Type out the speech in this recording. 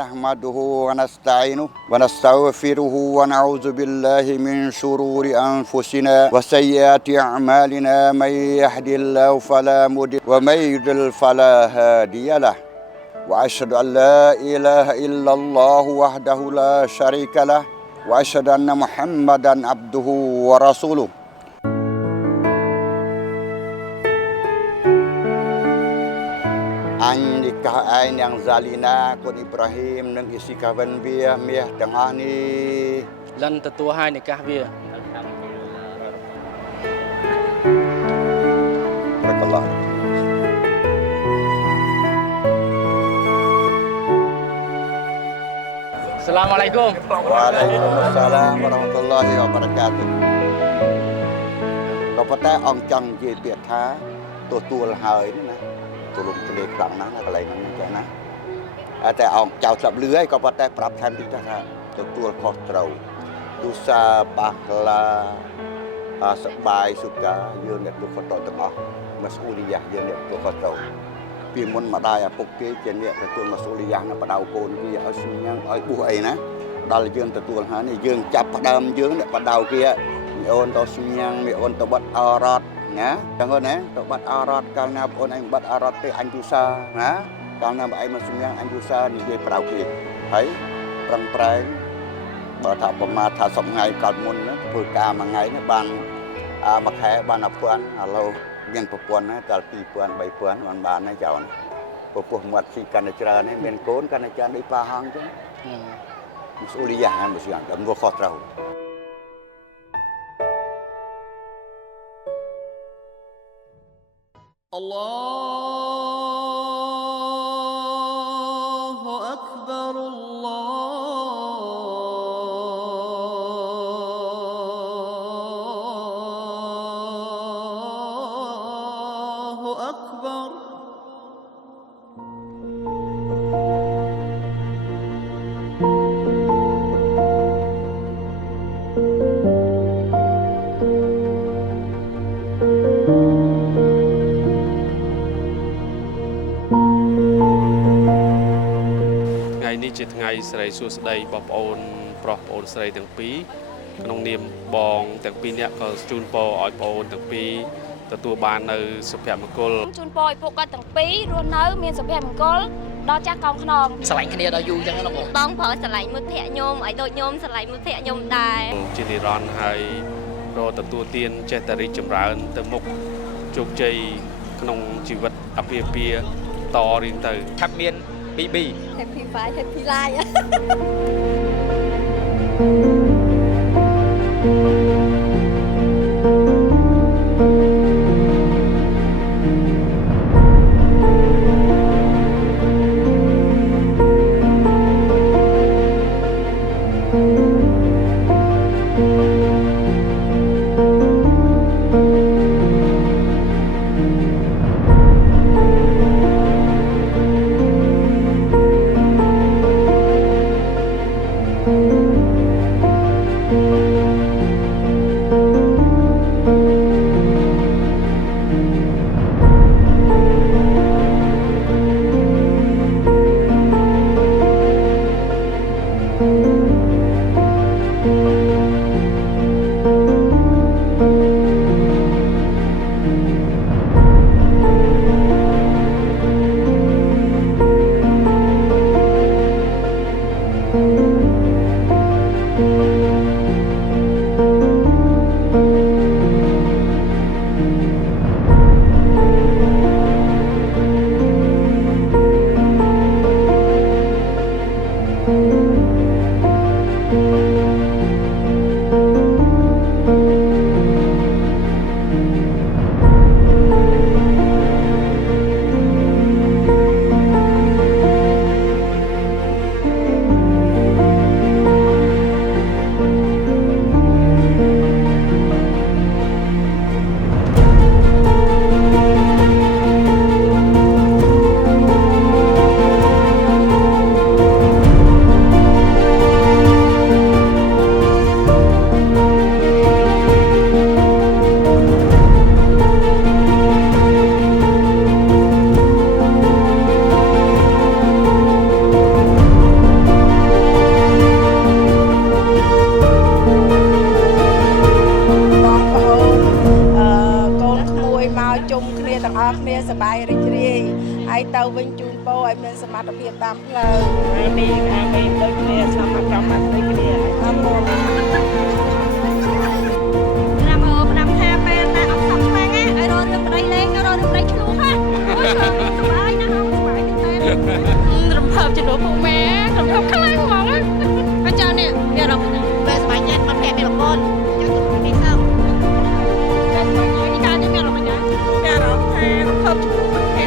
نحمده ونستعينه ونستغفره ونعوذ بالله من شرور أنفسنا وسيئات أعمالنا من يهد الله فلا مضل ومن يضلل فلا هادي له وأشهد أن لا إله إلا الله وحده لا شريك له وأشهد أن محمدا عبده ورسوله anh nikah ai yang Zalina kod Ibrahim dan isi kawan dia miah tengah ni lần tetua hai nikah dia Barakallah Assalamualaikum Waalaikumsalam warahmatullahi wabarakatuh ก็ប៉ុន្តែអង្គចង់និយាយពាក្យថាទទួលហើយណាទូលំទលេខ្លាំងណាស់កន្លែងហ្នឹងចឹងណាតែអង្គចៅស្លាប់លឺហើយក៏ប៉ុន្តែប្រាប់ថែមតិចថាទទួលខុសត្រូវទុសាបាក្លាសបាយសុខាយើងអ្នកទទួលខុសត្រូវទាំងអស់មស្អ៊ូលីយ៉ាយើងអ្នកទទួលខុសត្រូវពីមុនម្ដាយឪពុកគេជាអ្នកទទួលមស្អ៊ូលីយ៉ាណាបដៅកូនគេឲ្យស្ញឹងឲ្យបួសអីណាដល់យើងទទួលហើយនេះយើងចាប់ផ្ដើមយើងអ្នកបដៅគេមីអូនទៅស្ញឹងមីអូនទៅបាត់អរ៉ាត់ណាចឹងណាទៅបាត់អរ៉ាត់កាលណាបងអូនអញបាត់អរ៉ាត់ទេអញទូសាណាកាលណាបងឯងមកស្ញឹងអញទូសានិយាយប្រៅគេហើយប្រឹងប្រែងបើថាប្រមាថថា10ថ្ងៃកាលមុនធ្វើការមួយថ្ងៃនេះបានមួយខែបាន1000ឥឡូវមានប្រព័ន្ធណាដល់2000 3000បានហើយចៅណាពពុះមាត់ស៊ីកាន់តែច្រើននេះមានកូនកាន់តែច្រើនដូចប៉ាហងចឹងមស្អ៊ូលីយ៉ាហ្នឹងបើស្យ៉ាងដល់មកខុសត្រូវالله أكبر الله أكبرនេះជាថ្ងៃស្រីសួស្តីបងប្អូនប្រុសប្អូនស្រីទាំងពីរក្នុងនាមបងទាំងពីរនាក់ក៏ជូនពរឲ្យបងប្អូនទាំងពីរទទួលបាននៅសុភមង្គលជូនពរឲ្យពួកគាត់ទាំងពីររស់នៅមានសុភមង្គលដល់ចាស់កោងខ្នងស្រឡាញ់គ្នាដល់យូរចឹងណាបងបងប្រុសស្រឡាញ់មិត្តភក្តិខ្ញុំឲ្យដូចខ្ញុំស្រឡាញ់មិត្តភក្តិខ្ញុំដែរជានិរន្តរ៍ហើយរកទទួលទានចេះតែរីកចម្រើនទៅមុខជោគជ័យក្នុងជីវិតអាពាហ៍ពិពាហ៍តរៀងទៅឆាប់មានBB Happy Five Happy Life ទៅវិញជូនពោឲ្យមានសមត្ថភាពតាមផ្លូវ នេះអាមេដូចគ្នាស្លាប់មកក្រុមមកដូចគ្នាអមមក năm ha bên ta ông xong mang á ai rồi đừng đây lên rồi đừng đây luôn ha ôi ơi nó không phải cái tên rầm hợp cho đứa phụ mẹ rầm hợp khá lắm mà á anh cha nè giờ đâu về bài nhạc con kẹp là con chắc tụi đi sao về bài nhạc đi ca cho mẹ là mày nhá ការរកថារកភពឈ្មោះ